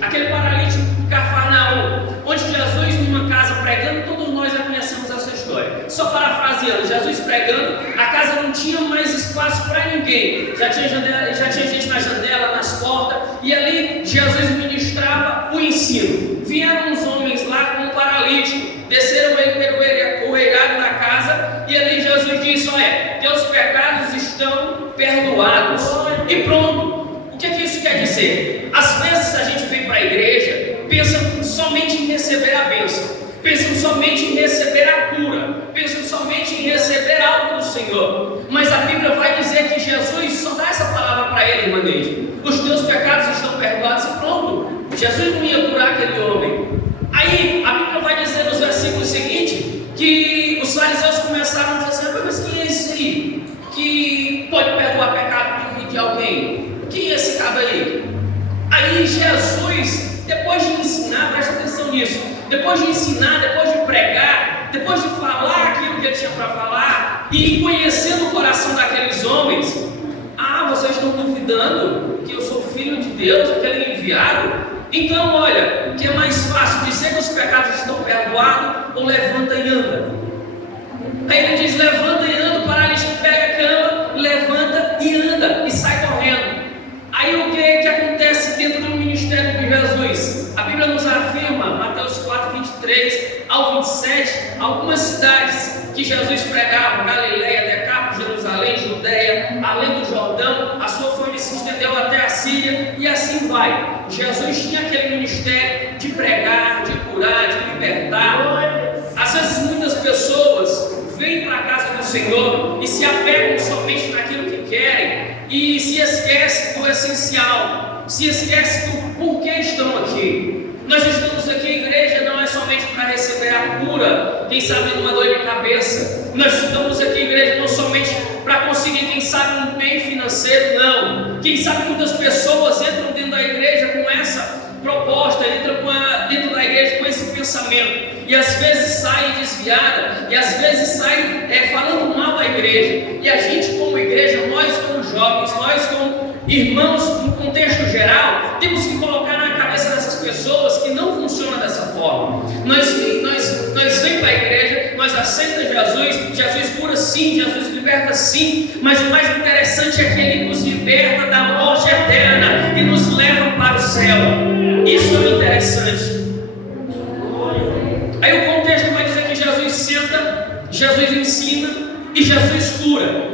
aquele paralítico de Cafarnaum, onde Jesus, numa casa pregando, todos nós já conhecemos essa história. Só parafraseando, Jesus pregando, a casa não tinha mais espaço para ninguém, já tinha gente na janela, nas portas, e ali Jesus ministrava o ensino. Vieram os homens lá com o paralítico, desceram ele pelo eirado da casa, e ali Jesus disse: olha, teus pecados estão perdoados, e pronto. O que isso quer dizer? Às vezes a gente vem para a igreja, pensa somente em receber a bênção, pensa somente em receber a cura, pensa somente em receber algo do Senhor, mas a Bíblia vai dizer que Jesus só dá essa palavra para ele, irmã Neide: os teus pecados estão perdoados, e pronto. Jesus não ia curar aquele homem. Aí a Bíblia vai dizer nos versículos seguintes que os fariseus começaram a dizer assim: mas quem é esse aí que pode perdoar pecado de alguém? Quem é esse cara aí? Aí Jesus, depois de ensinar, presta atenção nisso, depois de ensinar, depois de pregar, depois de falar aquilo que ele tinha para falar, e conhecendo o coração daqueles homens: vocês estão duvidando que eu sou filho de Deus, aquele enviado? Então olha, o que é mais fácil, dizer que os pecados estão perdoados ou levanta e anda? Aí ele diz: levanta e anda. O paralítico pega a cama, levanta e anda, e sai correndo. Aí o que acontece dentro do ministério de Jesus? A Bíblia nos afirma, Mateus 4, 23 ao 27, algumas cidades que Jesus pregava: Galileia, Decápolis, Jerusalém, Judeia, além do Jordão, a sua fama se estendeu até a Síria, e assim vai. Jesus tinha aquele ministério de pregar, de curar, de libertar. Às vezes muitas pessoas vêm para a casa do Senhor e se apegam somente naquilo que querem, e se esquece do essencial, se esquece do porquê estão aqui. Nós estamos aqui, igreja, não é somente para receber a cura, quem sabe numa dor de cabeça. Nós estamos aqui, igreja, não somente para conseguir, quem sabe, um bem financeiro, não. Quem sabe muitas pessoas entram dentro da igreja com essa proposta, entram dentro da igreja com esse pensamento, e às vezes saem desviada, e às vezes saem falando mal da igreja. E a gente, como igreja, nós como jovens, nós como irmãos, no contexto geral, temos que colocar na cabeça dessas pessoas que não funciona dessa forma. Nós vem para a igreja, nós aceitamos Jesus cura sim, Jesus liberta sim, mas o mais interessante é que Ele nos liberta da morte eterna e nos leva para o céu. Isso é o interessante. Aí o contexto vai dizer que Jesus senta, Jesus ensina e Jesus cura,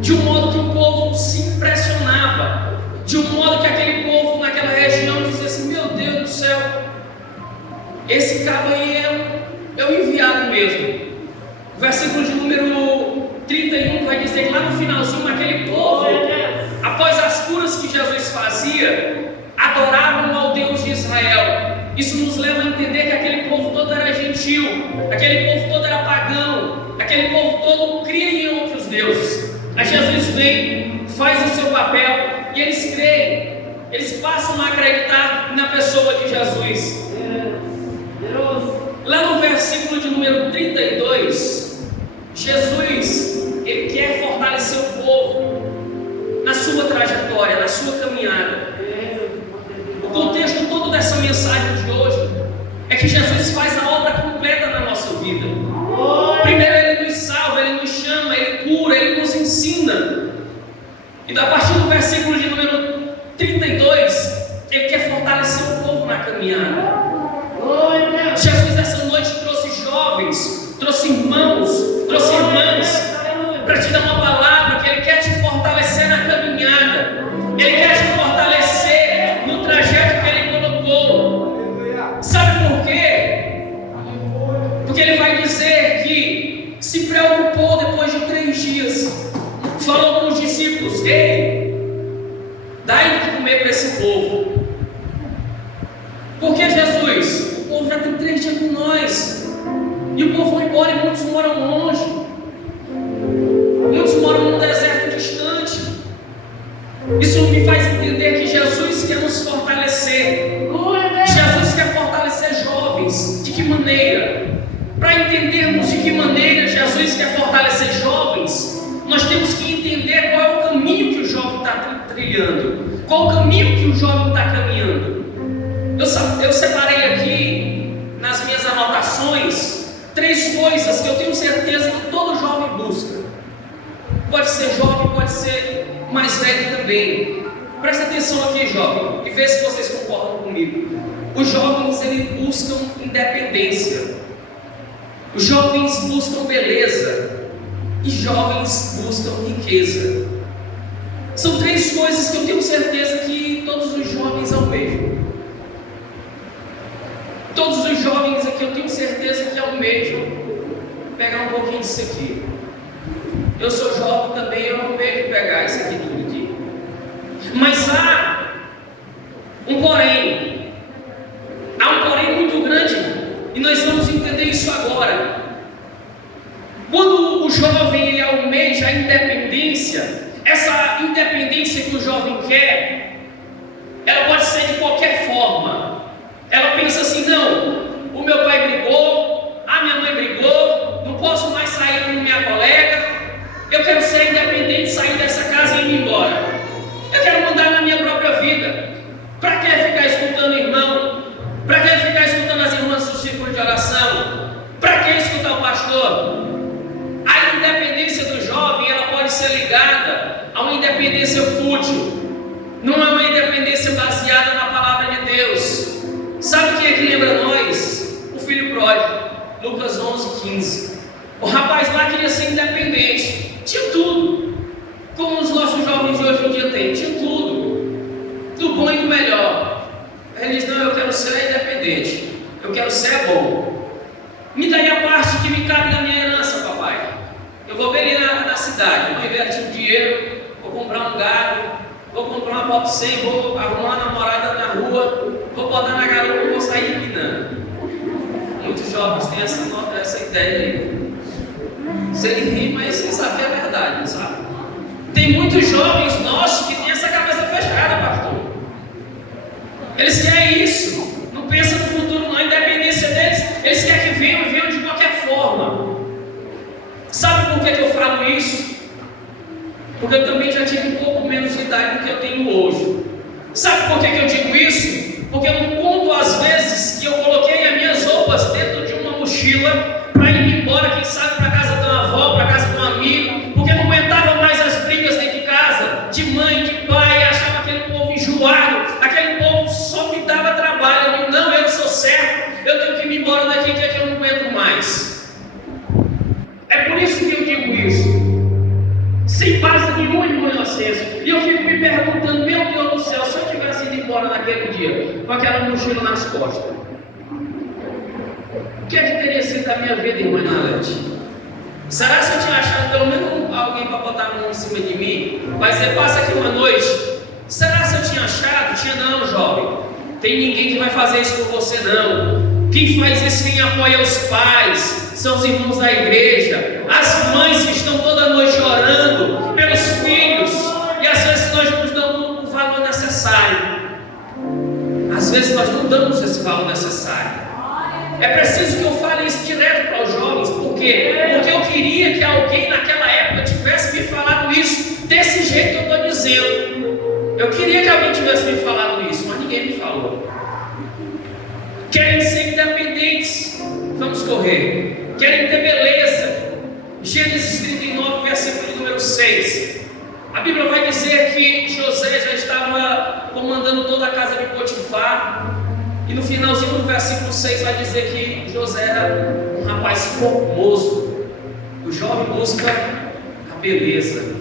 de um modo que o povo se impressionava, de um modo que aquele povo naquela região dizia assim: meu Deus do céu, esse cabo aí é o enviado mesmo. O versículo de número 31 vai dizer que lá no finalzinho, aquele povo, após as curas que Jesus fazia, adoravam ao Deus de Israel. Isso nos leva a entender que aquele povo todo era gentil, aquele povo todo era pagão, aquele povo todo cria em outros deuses. Aí Jesus vem, faz o seu papel, e eles creem, eles passam a acreditar na pessoa de Jesus. Lá no versículo de número 32, Jesus, Ele quer fortalecer o povo na sua trajetória, na sua caminhada. O contexto todo dessa mensagem de hoje é que Jesus faz a obra completa na nossa vida. Primeiro Ele nos salva, Ele nos chama, Ele cura, Ele nos ensina. E a partir do versículo de número 32, Ele quer fortalecer o povo na caminhada. Jesus essa noite trouxe jovens, trouxe irmãos, trouxe irmãs, para te dar uma palavra que Ele quer te fortalecer na caminhada. Ele quer te fortalecer no trajeto que Ele colocou. Sabe por quê? Porque Ele vai dizer que se preocupou depois de 3 dias. Falou com os discípulos: ei, dai de comer para esse povo. Porque Jesus, o povo já tem 3 dias com nós, e o povo foi embora, e muitos moram longe, muitos moram num deserto distante. Isso me faz entender que Jesus quer nos fortalecer. Jesus quer fortalecer jovens. De que maneira? Para entendermos de que maneira Jesus quer fortalecer jovens, nós temos que entender qual é o caminho que o jovem está trilhando, qual o caminho que o jovem está caminhando. pode ser mais velho também. Presta atenção aqui, jovem, e vê se vocês concordam comigo. Os jovens, eles buscam independência. Os jovens buscam beleza. E jovens buscam riqueza. São três coisas que eu tenho certeza que todos os jovens almejam. Todos os jovens aqui eu tenho certeza que almejam pegar um pouquinho disso aqui. Eu sou jovem também, eu almejo pegar isso aqui tudo aqui. Mas há um porém. Há um porém muito grande. E nós vamos entender isso agora. Quando o jovem ele almeja a independência, essa independência que o jovem quer, ela pode ser de qualquer forma. Ela pensa assim: não, o meu pai brigou, a minha mãe brigou, não posso mais sair com minha colega, eu quero ser independente, sair dessa casa e ir embora. Eu quero mandar na minha própria vida. Para que ficar escutando o irmão? Para que ficar escutando as irmãs do círculo de oração? Para que escutar o pastor? A independência do jovem, ela pode ser ligada a uma independência fútil. Não é uma independência baseada na palavra de Deus. Sabe quem é que lembra nós? O filho pródigo, Lucas 11:15. O rapaz lá queria ser independente, tinha tudo, como os nossos jovens de hoje em dia têm, tinha tudo, do bom e do melhor. Ele diz: não, eu quero ser independente, eu quero ser bom. Me dá aí a parte que me cabe da minha herança, papai. Eu vou bem na cidade, vou investir dinheiro, vou comprar um gado, vou comprar uma pop 100, vou arrumar uma namorada na rua, vou botar na garupa e vou sair empinando. Muitos jovens têm essa ideia aí. Se ele ri, mas ele sabe que é verdade, não sabe? Tem muitos jovens nossos que têm essa cabeça fechada, pastor. Eles querem isso, não pensam no futuro, não. A independência deles, eles querem que venham e venham de qualquer forma. Sabe por que eu falo isso? Porque eu também já tive um pouco menos de idade do que eu tenho hoje. Sabe por que eu digo isso? Porque eu não conto as vezes que eu coloquei as minhas roupas dentro de uma mochila para ir embora, quem sabe para casa de uma avó, para casa de um amigo, porque não aguentava mais as brigas dentro de casa, de mãe, de pai, achava aquele povo enjoado, aquele povo só me dava trabalho. Eu digo: não, eu sou certo, eu tenho que ir embora daqui, que eu não aguento mais. É por isso que eu digo isso, sem base nenhuma, irmão inocêncio. E eu fico me perguntando: meu Deus do céu, se eu tivesse ido embora naquele dia, com aquela mochila nas costas, o que é que teria sido da minha vida, irmã Nalete? Será que eu tinha achado pelo menos alguém para botar a mão em cima de mim? Mas você passa aqui uma noite. Será que eu tinha achado? Tinha não, jovem. Tem ninguém que vai fazer isso por você, não. Quem faz isso, quem apoia os pais, são os irmãos da igreja, as mães que estão toda noite orando pelos filhos, e às vezes nós não damos o valor necessário. Às vezes nós não damos esse valor necessário. É preciso que eu fale isso direto para os jovens. Por quê? Porque eu queria que alguém naquela época tivesse me falado isso desse jeito que eu estou dizendo. Eu queria que alguém tivesse me falado isso, mas ninguém me falou. Querem ser independentes, vamos correr. Querem ter beleza. Gênesis 39, versículo número 6. A Bíblia vai dizer que José já estava comandando toda a casa de Potifar. E no finalzinho do versículo 6 vai dizer que José era um rapaz formoso. O jovem busca a beleza.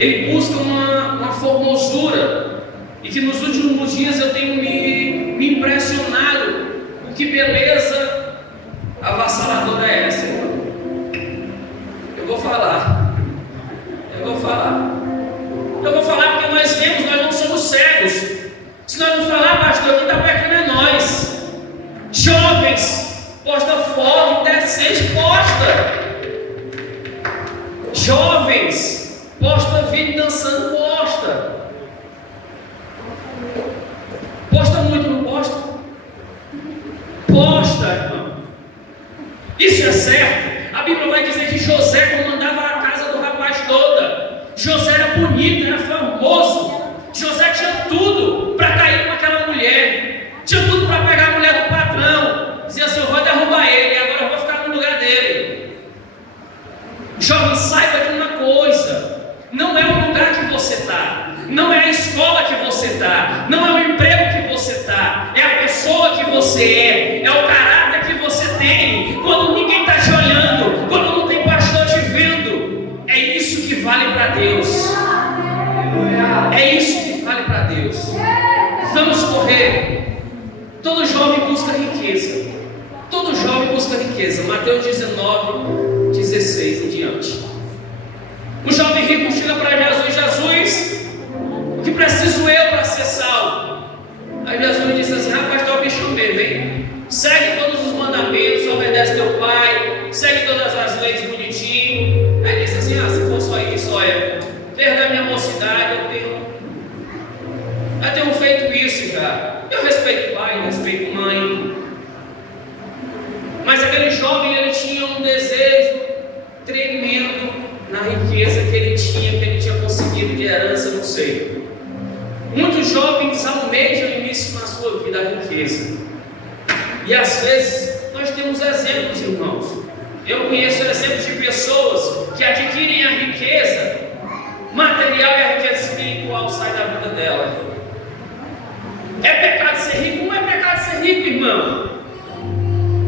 Ele busca uma formosura. E que nos últimos dias eu tenho me impressionado com que beleza avassaladora é essa, irmão. Eu vou falar porque nós vemos, nós não somos cegos. Se nós não falar, pastor, quem está pecando é nós. Jovens, posta foto, decente, posta. Jovens, posta vídeo dançando, posta. Posta muito, não posta? Posta, irmão. Isso é certo. A Bíblia vai dizer que José comandava a casa do rapaz toda. José era bonito, era famoso. José tinha tudo para cair com aquela mulher. Tinha tudo para pegar a mulher do patrão. Dizia assim: eu vou derrubar ele e agora eu vou ficar no lugar dele. Jovem, saiba de uma coisa: não é o emprego que você está, é a pessoa que você é o caráter que você tem, quando ninguém está te olhando, quando não tem pastor te vendo. É isso que vale para Deus. É isso que vale para Deus. Vamos correr. Todo jovem busca riqueza. Todo jovem busca riqueza. Mateus 19, 16 em diante. O jovem rico chega para Jesus: Jesus, o que preciso eu para ser salvo? Aí Jesus disse assim: rapaz, tu é o bichão mesmo, hein? Segue todos os mandamentos, obedece teu pai, segue todas as leis bonitinho. Aí disse assim: se for só isso, olha, desde a minha mocidade eu tenho feito isso já. Eu respeito pai, respeito mãe. Mas aquele jovem, ele tinha um desejo tremendo na riqueza que ele tinha conseguido de herança no seio. Muitos jovens almejam início na sua vida a riqueza. E às vezes nós temos exemplos, irmãos. Eu conheço exemplos de pessoas que adquirem a riqueza material e a riqueza espiritual sai da vida dela. É pecado ser rico? Não é pecado ser rico, irmão.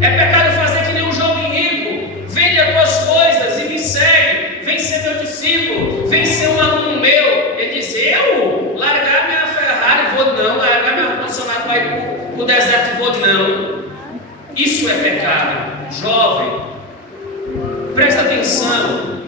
É pecado fazer que nem um jovem rico. Vende as tuas coisas e me segue. Vem ser meu discípulo. Vem ser um aluno meu. Ele diz: eu? Largar minha Ferrari, vou não. Largar meu ar-condicionado para ir para o deserto, vou não. Isso é pecado. Jovem, presta atenção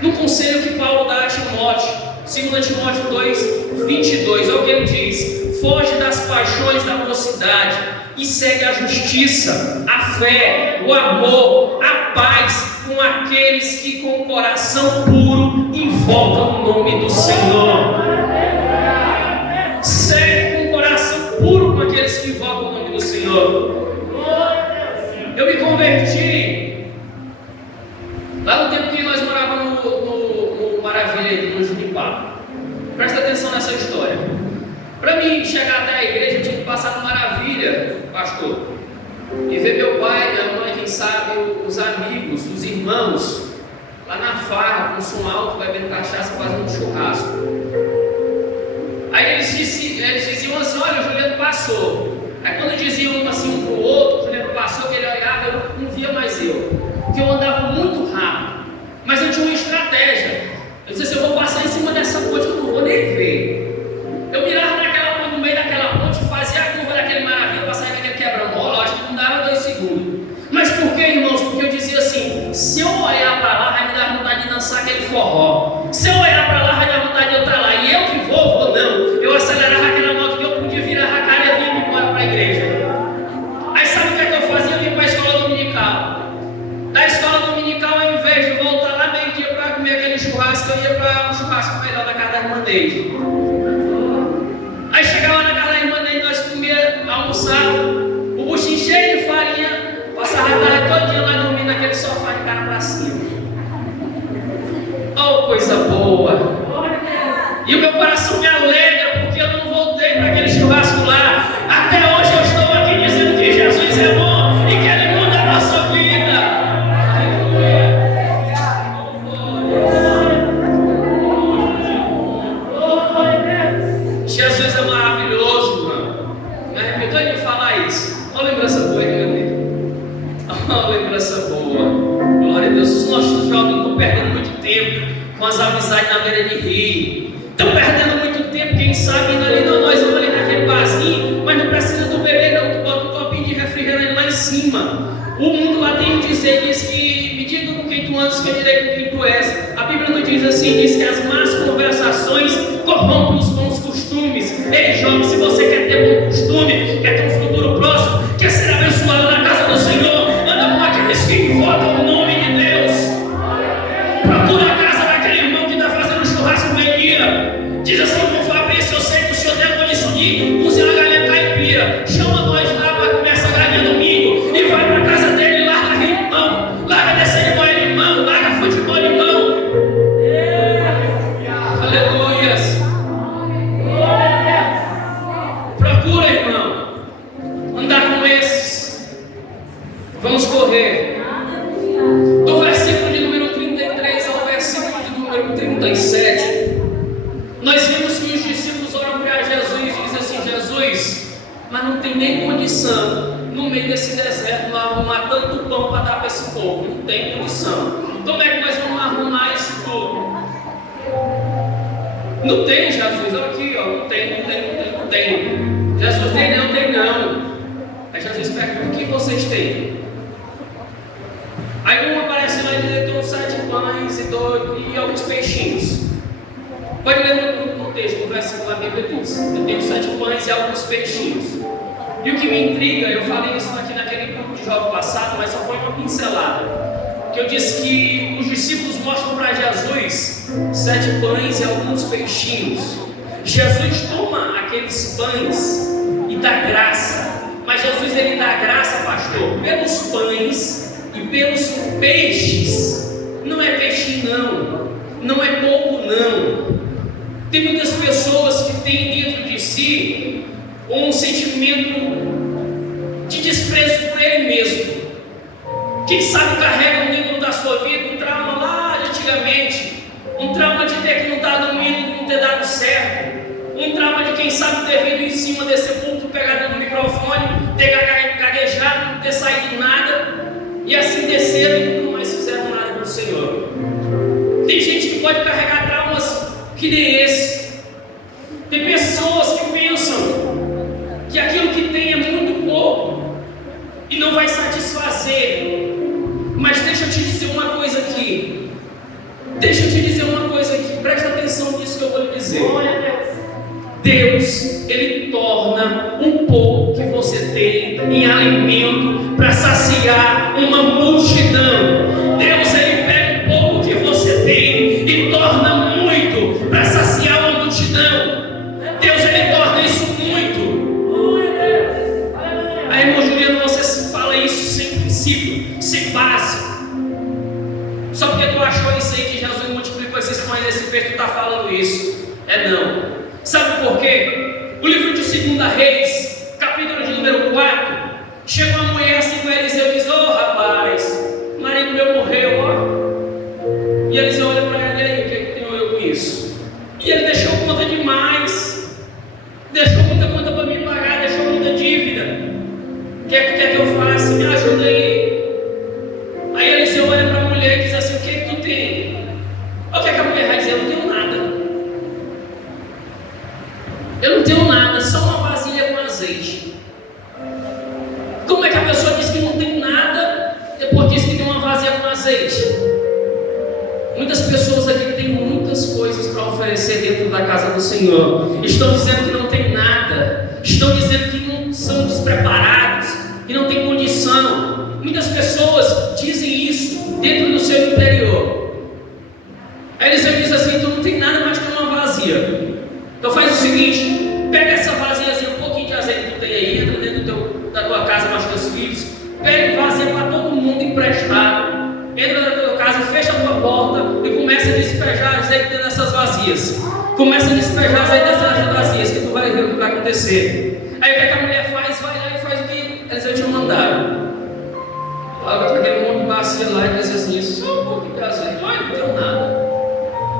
no conselho que Paulo dá a Timóteo. 2 Timóteo 2, 22. Olha o que ele diz: foge das paixões da mocidade e segue a justiça, a fé, o amor, a paz com aqueles que com o coração puro invocam o nome do Senhor. Segue com o coração puro com aqueles que invocam o nome do Senhor. Eu me converti lá no tempo que nós morávamos no Maravilha, no Junipá. Presta atenção nessa história. Para mim chegar até a igreja, eu tinha que passar no Maravilha, pastor, e ver meu pai, minha mãe, quem sabe, os amigos, os irmãos, lá na farra, com som alto, bebendo cachaça, fazendo um churrasco. Aí eles diziam assim: olha, o Juliano passou. Aí quando diziam um assim um para o outro, o Juliano passou, que ele olhava, eu não via mais eu, porque eu andava muito rápido, mas eu tinha uma estratégia. Eu disse assim: eu vou passar em cima dessa ponte que eu não vou nem ver. Eu mirava naquela ponte, no meio daquela ponte, fazia a curva daquele Maravilha, passava naquele quebra-mola, acho que não dava 2 segundos. Mas por que, irmãos? Porque eu dizia assim: se eu olhar para lá, vai me dar vontade de dançar aquele forró. Se eu olhar para lá, vai dar vontade de eu estar lá. E eu que vou não. Eu acelerava aquela moto que eu podia virar a cara e eu vinha embora para a igreja. Aí sabe o que é que eu fazia? Eu vinha para a escola dominical. Da escola dominical, ao invés de voltar lá meio-dia para comer aquele churrasco, eu ia para um churrasco melhor da casa da irmã Neide. Aí chegava na casa da irmã Neide, nós comíamos, almoçava, o buchinho cheio de farinha, passava a tarde todinha lá dormindo naquele sofá de cara para cima. Oh, coisa boa! E o meu coração me alegra porque eu não voltei para aquele churrasco lá. Até hoje eu estou aqui dizendo que Jesus é bom e que Ele muda a nossa vida. Jesus é maravilhoso, irmão. Me arrepiou de falar isso. Olha a lembrança boa, olha a lembrança boa. Glória a Deus. Os nossos jovens estão perdendo muito tempo com as amizades na beira de rio. Estão perdendo muito tempo, quem sabe indo ali, não, nós vamos ali naquele barzinho, mas não precisa tu beber não, tu bota um copinho de refrigerante lá em cima. O mundo lá tem que dizer, diz que me diga com quem tu andas, que eu direi com quem tu és. A Bíblia não diz assim, diz que as más conversações corrompem os bons costumes. Ei, jovem, se você quer ter bom costume, quer ter um futuro próximo, quer ser abençoado na casa do Senhor, anda com aqueles que invocam o nome de Deus. Procura a casa daquele irmão que está fazendo churrasco meio-dia. Diz assim: com Fabrício, eu sei que o senhor tem condição de cozinhar uma galinha caipira. Chama nós lá para comer essa galinha domingo e vai para a casa dele, larga limão, larga descer de boia limão, larga futebol limão. Aleluias. Procura, irmão. mas não tem nem condição, no meio desse deserto, não arrumar tanto pão para dar para esse povo. Não tem condição. Como é que nós vamos arrumar isso tudo? Não tem, Jesus, aqui, ó, não tem. Jesus tem não. Aí Jesus pergunta: o que vocês têm? Aí um aparece lá e diz: eu tenho 7 pães e alguns peixinhos. Pode ler no texto, no versículo da Bíblia diz: eu tenho 7 pães e alguns peixinhos. E o que me intriga, eu falei isso aqui naquele grupo de jovem passado, mas só foi uma pincelada, que eu disse que os discípulos mostram para Jesus 7 pães e alguns peixinhos. Jesus toma aqueles pães e dá graça, mas Jesus ele dá graça, pastor, pelos pães e pelos peixes. Não é peixe não é pouco não. Tem muitas pessoas que têm dentro de si um sentimento de desprezo por ele mesmo. Quem sabe carrega um nível da sua vida, um trauma lá de antigamente, um trauma de ter que não estar dormindo, não ter dado certo, um trauma de quem sabe ter vindo em cima desse púlpito, pegado no microfone, ter gaguejado, não ter saído nada, e assim desceram e nunca mais fizeram nada com o Senhor. Tem gente que pode carregar traumas que nem esse. Tem pessoas que pensam que aquilo que tem é muito pouco e não vai satisfazer. Mas deixa eu te dizer uma coisa aqui. Presta atenção nisso que eu vou lhe dizer. Deus, Ele torna um pouco que você tem em alimento para saciar uma multidão. Deus, Ele pega um pouco que você tem e torna muito para saciar uma multidão. Deus, Ele torna isso muito. Aí, irmão Juliano, você fala isso sem princípio, sem base. Só porque tu achou isso aí que Jesus multiplicou esses pães, esse texto está falando isso. Não. Sabe por quê? O livro de 2 Reis, capítulo de número 4, chega uma mulher assim com Eliseu e diz: ô rapaz, o marido meu morreu, ó. E Eliseu olha para ela: e aí, o que tenho eu com isso? E ele deixou conta demais, deixou muita conta para me pagar, deixou muita dívida. O que é que eu faço? Me ajuda aí. Aí Eliseu olha para a mulher e diz assim: o que é que tu tem? O que é que a mulher vai dizer? Eu não tenho nada. Eu não tenho nada, só uma vasilha com azeite. Como é que a pessoa diz que não tem nada, depois diz que tem uma vasilha com azeite? Muitas pessoas aqui têm muitas coisas para oferecer dentro da casa do Senhor. Estão dizendo que não tem nada. Estão dizendo que não são despreparados, que não tem condição. Muitas pessoas dizem isso dentro do seu interior. Aí eles dizem assim: tu não tem nada, mas tem uma vazia. Então faz o seguinte: pega essa vasilhazinha, um pouquinho de azeite que tu tem aí, entra dentro da tua casa com os teus filhos, pega vazia para todo mundo emprestado, entra na tua casa, fecha a tua porta e começa a despejar azeite dentro dessas vazias. Começa a despejar azeite dessas vazias, que tu vai ver o que vai acontecer. Aí o que a mulher faz? Vai lá e faz o que eles te mandaram. Olha aquele monte de bacia lá e diz assim: só um pouquinho de azeite, olha, não tem nada.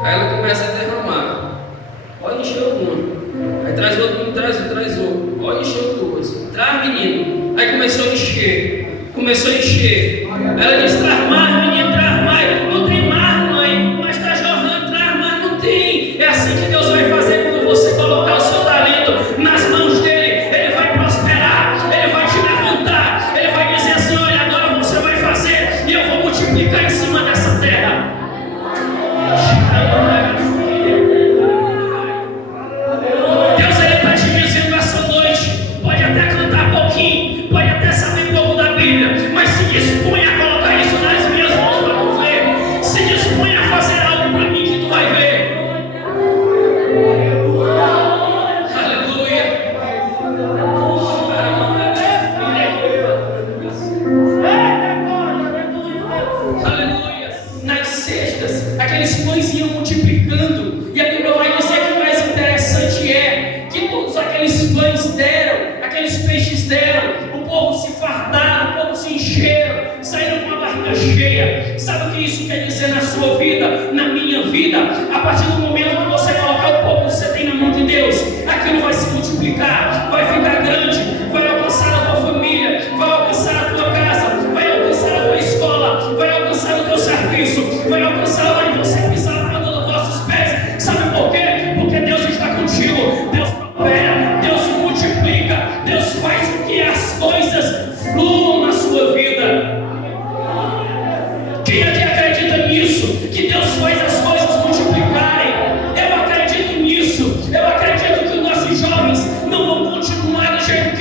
Aí ela começa a derramar. Olha, encheu uma. Aí traz outro, traz outro. Olha, encheu duas. Traz, menino. Aí começou a encher. Ela disse: traz mais, menino, traz mais. Não tem mais, mãe. Mas está jorrando, traz mais, não tem. É assim que Deus vai fazer quando você colocar o seu talento nas mãos dele. Ele vai prosperar, ele vai te levantar. Ele vai dizer assim: olha, agora você vai fazer e eu vou multiplicar em cima dessa terra. Deus, Ele está te dizendo essa noite: pode até cantar pouquinho, pode até saber pouco da Bíblia, mas se dispõe a colocar isso nas minhas mãos para tu ver. Se dispõe a fazer algo para mim que tu vai ver. Aleluia. Aleluia. Nas cestas, aqueles pães iam multiplicando, e a Bíblia vai dizer que o mais interessante é que todos aqueles pães deram, aqueles peixes deram, o povo se fartaram, o povo se encheram, saíram com a barriga cheia. Sabe o que isso quer dizer na sua vida, na minha vida? A partir do momento que você colocar o pouco que você tem na mão de Deus, aquilo vai se multiplicar, vai ficar grande,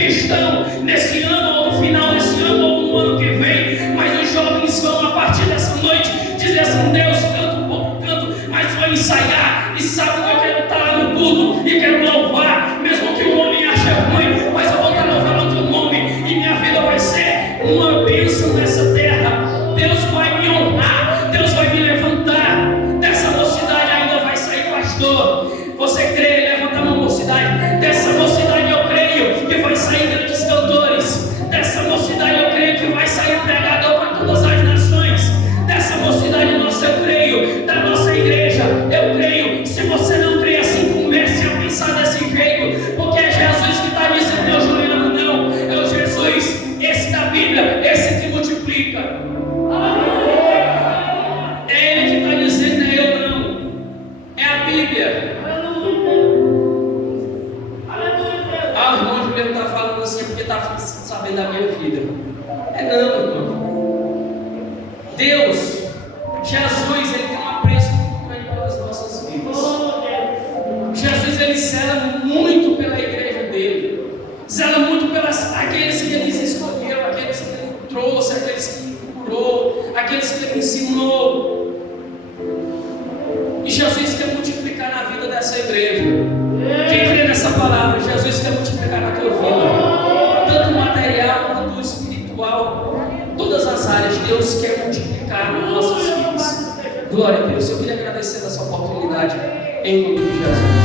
que estão nesse ano, ou no final desse ano, ou no ano que vem, mas os jovens vão, a partir dessa noite, dizer assim: Deus, canto um pouco, canto, mas vou ensaiar, e sabe que eu quero estar lá no culto, e quero louvar, mesmo que o homem ache ruim, mas eu vou estar louvando o teu nome, e minha vida vai ser uma bênção nessa terra. Deus vai me honrar, Deus vai me levantar. Dessa mocidade ainda vai sair pastor. Você crê? Levanta a mão, mocidade. Dessa mocidade eu creio que vai sair grandes cantores. Dessa mocidade eu creio que vai sair pregador para todas as nações. Dessa mocidade nossa eu creio, da nossa igreja eu creio. Se você não crê assim, comece a pensar desse jeito, porque é Jesus que está dizendo: meu Juliano, não, é o Jesus, esse da Bíblia, esse que multiplica. É Ele que está dizendo, é eu não, é a Bíblia. Ah, o irmão Juliano está falando assim porque está sabendo da minha vida. É não, irmão. Deus, Jesus, Ele tem um apreço muito grande pelas nossas vidas. Jesus, Ele zela muito pela igreja dele, zela muito pelas aqueles que Ele escolheu, aqueles que Ele trouxe, aqueles que Ele curou, aqueles que Ele ensinou. E Jesus quer multiplicar na vida dessa igreja. Quem crê nessa palavra? Jesus quer multiplicar na tua vida, tanto material quanto espiritual, todas as áreas. Deus quer multiplicar nas nossas vidas. Glória a Deus. Eu queria agradecer essa oportunidade em nome de Jesus.